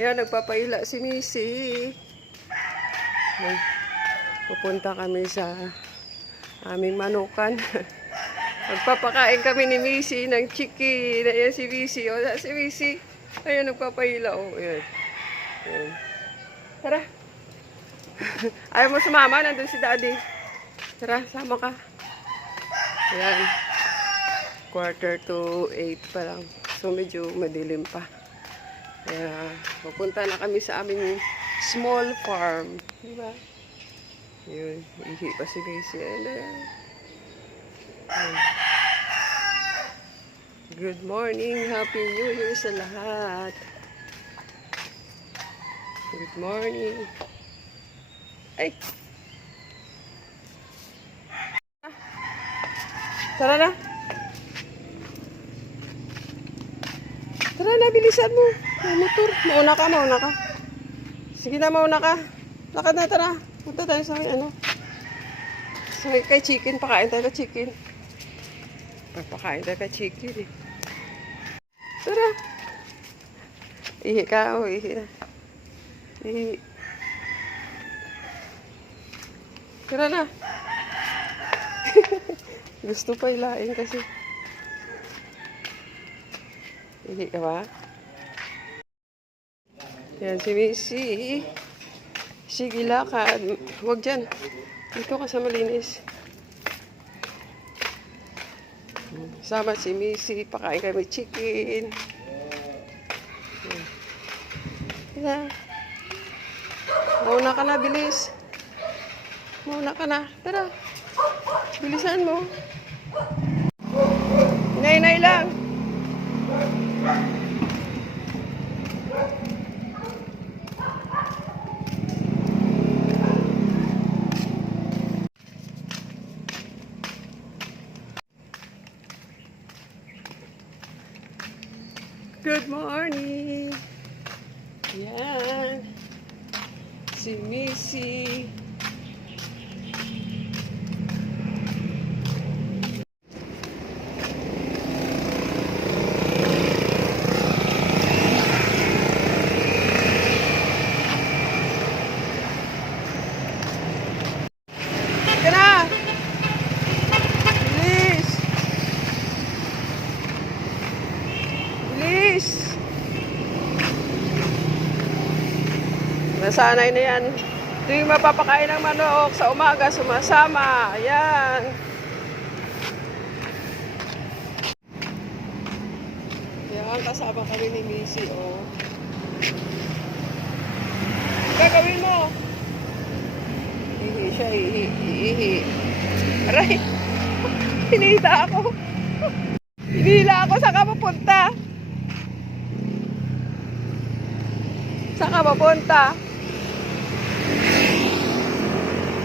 Yan, nagpapahila si Missy. Pupunta kami sa aming manukan. Magpapakain kami ni Missy ng chicken. Ayan si Missy. O, si Missy. Ayan, nagpapahila. O, ayan. Ayan. Tara. Ayaw mo sumama? Nandun si Daddy. Tara, sama ka. Ayan. 7:45 pa lang. So, medyo madilim pa. Kaya, pupunta na kami sa aming small farm. Diba? Yun. Ihi pa si Missy. Ayan. Good morning. Happy New Year sa lahat. Good morning. Ay! Tara na. Tara na, bilisan mo. May motor. Mauna ka, mauna ka. Sige na, mauna ka. Lakad na, tara. Punta tayo sa ano. Sa kay chicken. Pakain tayo kay chicken. Pakain tayo kay chicken eh. Tara. Ihi ka, o ihi na. Ihi. Tara na. Gusto pa ilain kasi. Ihi ka ba? Yan si Missy. Sige, lakad. Huwag dyan. Dito ka sa malinis. Sama si Missy. Pakain kami chicken. Yan. Mauna ka na, bilis. Mauna ka na. Tara. Bilisan mo. Nay-nay lang. Good morning. Yan. Si Missy. Kana. Bilis. Bilis. Nasanay na yan. Tuwing mapapakain ng manok sa umaga, sumasama. Ayan. Ayan, kasama kami ni Missy, oh. Gagawin mo. Ihi siya, ihi, ihi. Aray. Hinihila ako. Hinihila ako. Saan ka pupunta? Saan ka pupunta?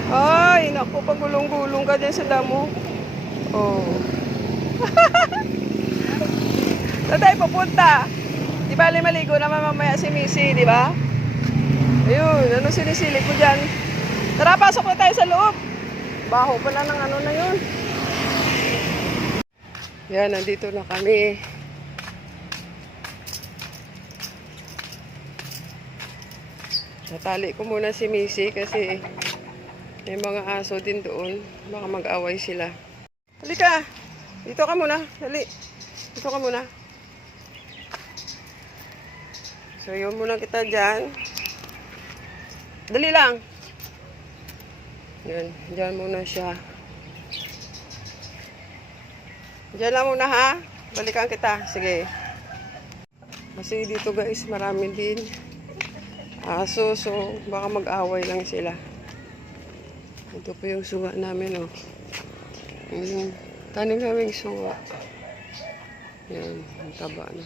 Ay, naku, pagulong-gulong ka dyan sa damo. Oh. Saan tayo pupunta? Di ba maligo naman mamaya si Missy, di ba? Ayun, ano sinisilip ko dyan? Tara, pasok na tayo sa loob. Baho pala ng ano na yun. Yan, nandito na kami. Natali ko muna si Missy kasi may mga aso din doon. Baka mag-away sila. Halika. Dito ka muna. Dali. Dito ka muna. So, yun muna kita dyan. Dali lang. Yan. Dyan muna siya. Dyan lang muna, ha? Balikan kita. Sige. Kasi dito, guys, marami din aso. So, baka mag-away lang sila. Ito po yung suga namin, oh. Yung tanim namin yung suga. Yan, ang taba na.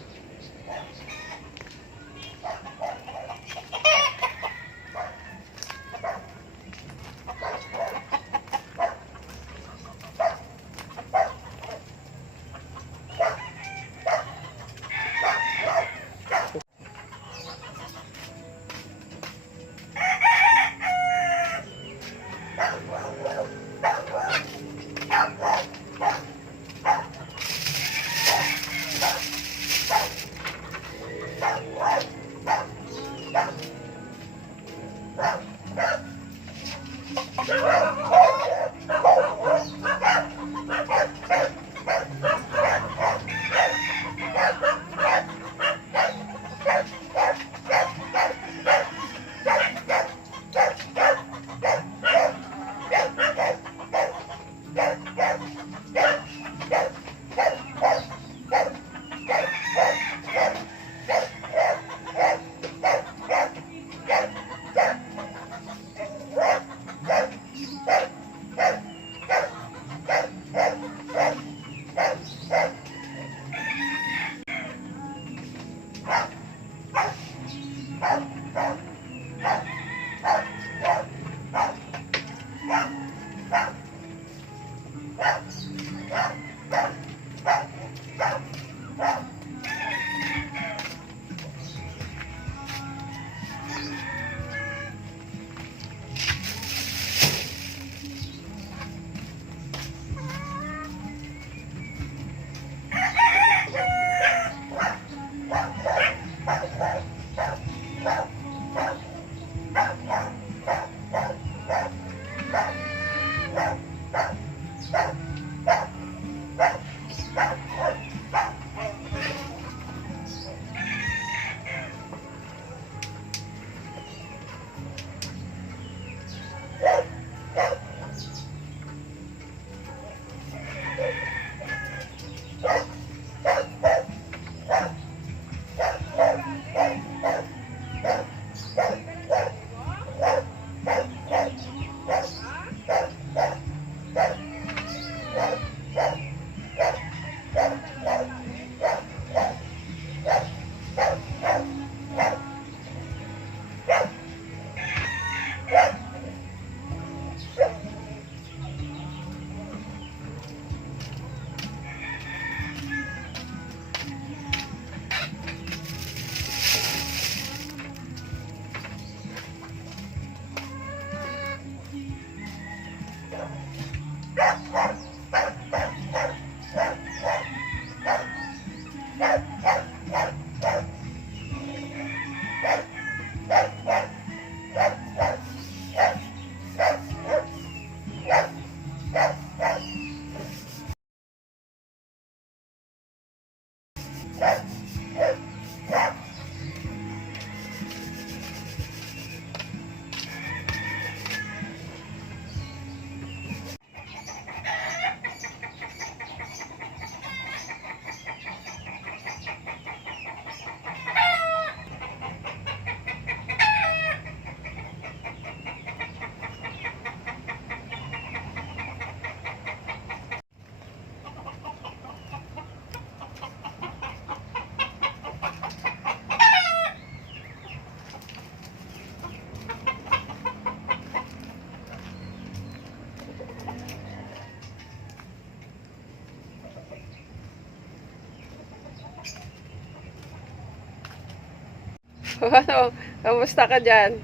Ano? Kamusta ka dyan?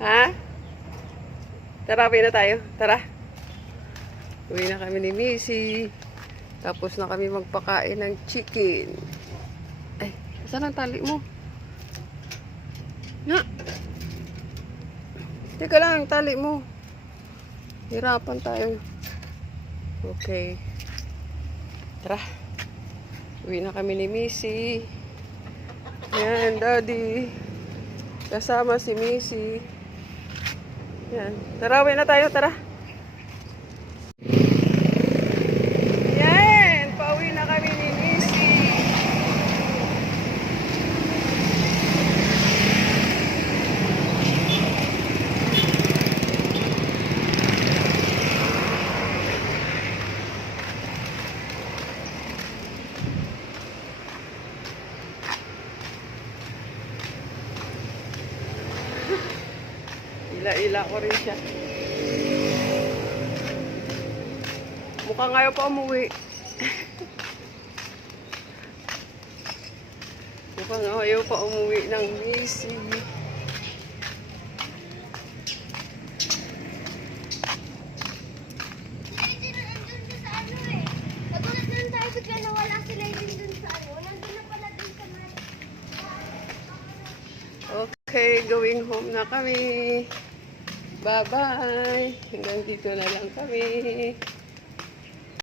Ha? Tara, uwi na tayo. Tara. Uwi na kami ni Missy. Tapos na kami magpakain ng chicken. Ay, saan ang tali mo? Na. Teka lang, ang tali mo. Hirapan tayo. Okay. Tara. Uwi na kami ni Missy. Yan, Daddy. Kasama si Missy. Yan. Tara, uwi na tayo. Tara. Yan. Pauwi na kami ni Missy. Ila-ila ko rin siya. Mukhang ayaw pa umuwi. Mukhang ayaw pa umuwi ng Missy. Okay, going home na kami. Bye-bye. Hanggang dito na lang kami.